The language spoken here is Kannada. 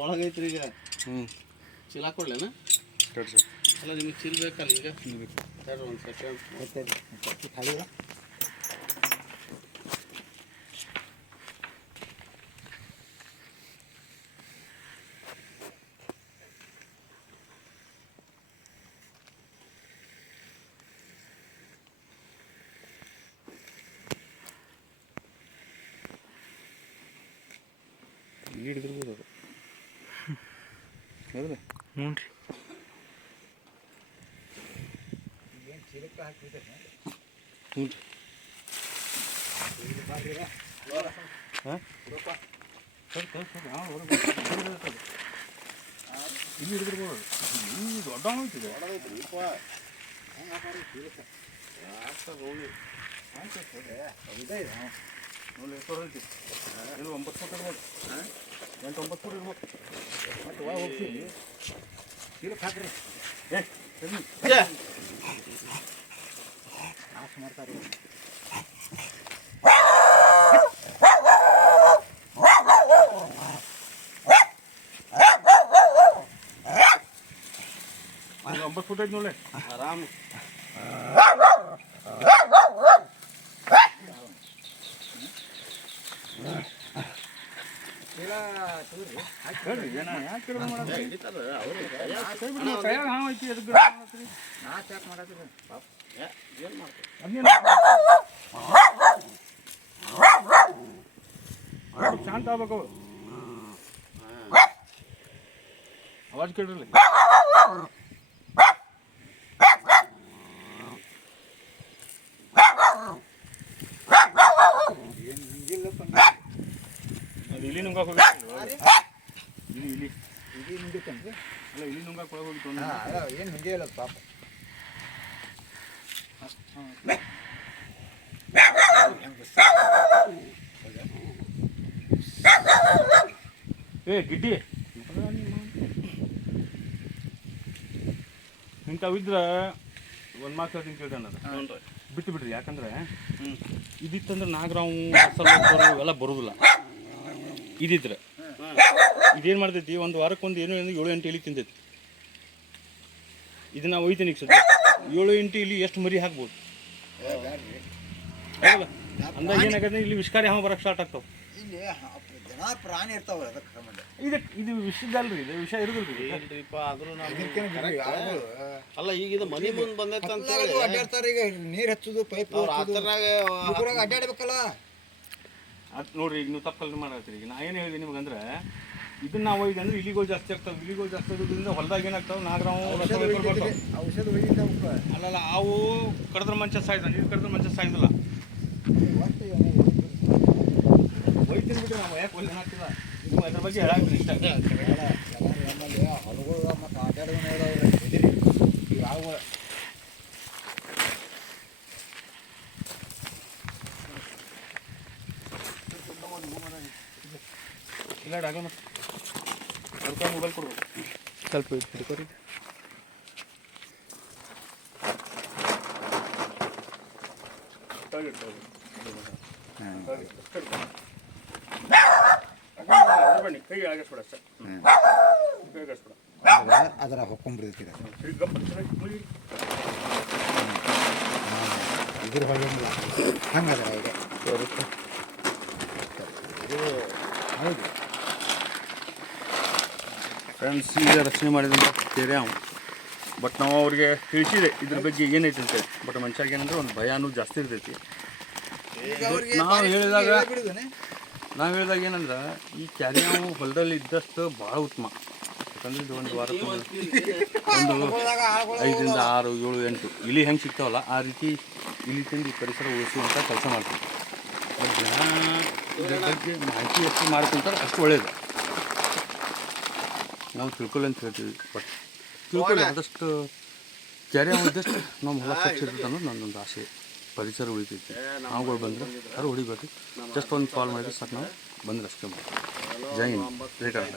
ಒಳಗೈತ್ರಿ ಈಗ ಚೀಲ ಕೊಡ್ಲೇನ ತಡ್ರಿ ಸರ್ ಅಲ್ಲ ನಿಮಗೆ? ಚೀಲ ಬೇಕಲ್ಲ ಈಗ ತಡ್ರಿ ಒಂದು ಸೆಕೆಂಡ್ ಇಲ್ಲಿ ಹಿಡಿದಿರ್ಬೋದು ಅದು. ಹೌದ್ರಿ ಹ್ಞೂ ರೀ ಹ್ಞೂ ಹಾಂ ಇಲ್ಲಿ ಹಿಡಿದಿರ್ಬೋದು ಇಲ್ಲಿ ದೊಡ್ಡ ಹೋಗ್ತಿದೆ ನೋಡಿ ಎಷ್ಟು ಹೊರೈತಿ ಏನು ಒಂಬತ್ತು ಫುಟ್ ಇರ್ಬೋದು ಎಂಟು ಒಂಬತ್ತು ಫುಟ್ ಇರ್ಬೋದು ಮತ್ತೆ ಒಳಗೆ ಹೋಗ್ತೀವಿ ಚೀಲಕ್ಕೆ ಹಾಕ್ರಿ ಏ ಮಾಡ್ತಾರೆ ಒಂಬತ್ತು ಫುಟ್ ಐತಿ ನೋಡಿ ಆರಾಮ್ ಹೇಳ್ರಿ ಶಾಂತ ಆಗ್ಬೇಕು ಅವು. ಅವಾಜ್ ಕೇಳ್ರಿ ಅದು ಇಲಿ ನುಂಗಾಕ್ ಹೋಗಿತ್ತು ಇಲ್ಲಿ ಇಲಿ ಇಲಿ ಇಲ್ಲಿ ನಿಂದಿತ್ತಂದ್ರೆ ಅಲ್ಲ ಇಲಿ ನುಂಗಾಕ್ ಒಳಗೆ ಹೋಗಿತ್ತು ಒಂದು. ಏನು ಹಿಂಗೆ ಇಲ್ಲ ಪಾಪ. ಏ ಗಿಡ್ಡಿ. ಇಂಥವಿದ್ರೆ ಒಂದು ಮಾತು ಹೇಳ್ತೀನಿ ಕೇಳ್ತಾನೆ ಅನ್ನೋದು ಬಿಟ್ಟು ಬಿಡ್ರಿ ಯಾಕಂದ್ರೆ ಹ್ಞೂ ಇದಿತ್ತಂದ್ರೆ ನಾಗರಾವು ಎಲ್ಲ ಬರೋದಿಲ್ಲ. ಇದಿದ್ರೆ. ಇದೇನು ಮಾಡ್ತೈತಿ? ಒಂದು ವಾರಕ್ಕೊಂದು ಏನು ಏನು ಏಳು ಎಂಟು ಇಲಿ ತಿಂತೈತಿ. ಇದನ್ನ ಒಯ್ತೀನಿ ಈಗ ಸದ್ಯ. ಏಳು ಎಂಟು ಇಲಿ ಎಷ್ಟು ಮರಿ ಹಾಕ್ಬೋದು? ಅಂದಾಗ ಏನಾಗತ್ತೆ ಇಲ್ಲಿ ವಿಷಕಾರಿ ಹಾವು ಬರಕ್ಕೆ ಸ್ಟಾರ್ಟ್ ಆಗ್ತಾವೆ. ಇಲ್ಲಿ ಜನ ಪ್ರಾಣಿ ಇರ್ತಾವ ಇದಕ್ಕೆ ಇದು ವಿಷಯದಲ್ರಿ ಇದು ವಿಷಯ ಇರೋದಿಲ್ರಿ ಇಲ್ರಿಪ್ಪ ಆದ್ರೂ ನಾವು ಅಲ್ಲ ಈಗ ಇದು ಮನಿ ಮುಂದೆ ಬಂದೈತೆ ಅಂತ ಅಡ್ಡಾಡ್ತಾರೆ ಈಗ ನೀರು ಹಚ್ಚುದು ಪೈಪ್ ಅಡ್ಡಾಡ್ಬೇಕಲ್ಲ? ಅದು ನೋಡ್ರಿ ಈಗ ನೀವು ತಪ್ಪಲ್ಲಿ ಕಲ್ಪನೆ ಮಾಡತ್ತೀರಿ ಈಗ ನಾ ಏನು ಹೇಳಿದೆ ನಿಮ್ಗಂದ್ರೆ ಇದನ್ನ ನಾವು ಈಗ ಅಂದ್ರೆ ಇಲಿಗಳು ಜಾಸ್ತಿ ಆಗ್ತಾವೆ ಇಲಿಗಳು ಜಾಸ್ತಿ ಆಗೋದ್ರಿಂದ ಹೊಲದಾಗ ಏನಾಗ್ತಾವೆ ನಾಗರಾವು ಔಷಧ ಅಲ್ಲಲ್ಲ ಅವು ಕಡದ್ರ ಮಂಚ ಸಾಯ್ದ ಇದು ಕಡದ್ರ ಮಂಚ ಸಾಯ್ದಿಲ್ಲ. ಒಯ್ತೀನಿ ಬಿಟ್ಟು ನಾವು ಯಾಕೆ ಒಯ್ದು ಹಾಕ್ತಿಲ್ಲ ನೀವು ಅದ್ರ ಬಗ್ಗೆ ಹೇಳಾಕ್ತೀನಿ ಇಷ್ಟ ಹೊಲಗಳು ಮತ್ತು ಅಡ್ಡಾಡೋದು ನೋಡೋರು ಎದಿರಿ ಈಗ ಯಾವ ಇಲ್ಲ ಅದಕ್ಕೆ ಮೊಬೈಲ್ ಕೊಡ್ಬೇಕು. ಸ್ವಲ್ಪ ಹಿಡ್ಕೊರಿ. ಬನ್ನಿ ಕೈ ಆಗಸ್ಬಿಡ ಅಷ್ಟೇ. ಕೈ ಆಗಿಸ್ಬಿಡ ಅದರ- ಹೊಕ್ಕೊಂಬಿಡ್ತೀರ. ಇದ್ರ ಹಂಗದ ಈಗ ಹೌದು. ಫ್ರೆಂಡ್ಸ್ ಈಗ ರಚನೆ ಮಾಡಿದಂಥ ಕೆರೆ ಅವು. ಬಟ್ ನಾವು ಅವ್ರಿಗೆ ತಿಳಿಸಿದೆ ಇದ್ರ ಬಗ್ಗೆ ಏನೈತೆ ಅಂತ ಬಟ್ ಮನುಷ್ಯಾಗ ಏನಂದ್ರೆ ಒಂದು ಭಯ ಅನ್ನೋದು ಜಾಸ್ತಿ ಇರ್ತೈತಿ. ನಾವು ಹೇಳಿದಾಗ ನಾವು ಹೇಳಿದಾಗ ಏನಂದ್ರೆ ಈ ಕೆರೆ ನಾವು ಹೊಲದಲ್ಲಿ ಇದ್ದಷ್ಟು ಭಾಳ ಉತ್ತಮ. ಯಾಕಂದ್ರೆ ಇದು ಒಂದು ವಾರಕ್ಕೆ ಒಂದು ಐದರಿಂದ ಆರು ಏಳು ಎಂಟು ಇಲಿ ಹೆಂಗೆ ಸಿಗ್ತಾವಲ್ಲ ಆ ರೀತಿ ಇಲಿ ತಿಂದು ಈ ಪರಿಸರ ಉಳಿಸುವಂಥ ಕೆಲಸ ಮಾಡ್ತೀವಿ. ಬಟ್ ಜನ ಇದ್ರ ಬಗ್ಗೆ ಮಾಹಿತಿ ಎಷ್ಟು ಮಾಡ್ಕೊಂತಾರೆ ಅಷ್ಟು ಒಳ್ಳೇದು. ನಾವು ತಿಳ್ಕೊಳ್ಳಿ ಅಂತ ಹೇಳ್ತೀವಿ. ಬಟ್ ತಿಳ್ಕೊಳ್ಳಿ ಆದಷ್ಟು ಕೆರೆ ಒಂದಿಷ್ಟು ನಮ್ಮ ಹೊಲ ಸ್ವಚ್ಛ ಇರ್ತದೆ ಅನ್ನೋದು ನನ್ನೊಂದು ಆಸೆ. ಪರಿಸರ ಉಳಿತೈತಿ. ನಾವುಗಳು ಬಂದರೆ ಯಾರು ಹೊಡಿಬೇಕು ಜಸ್ಟ್ ಒಂದು ಕಾಲ್ ಮಾಡಿದ್ರೆ ಸಾಕು ನಾವು ಬಂದ್ರೆ ಅಷ್ಟೇ ಮಾಡಿ ಜೈ ಹಿಂದ್. ಜೈ ಕರ್ನಾಟಕ.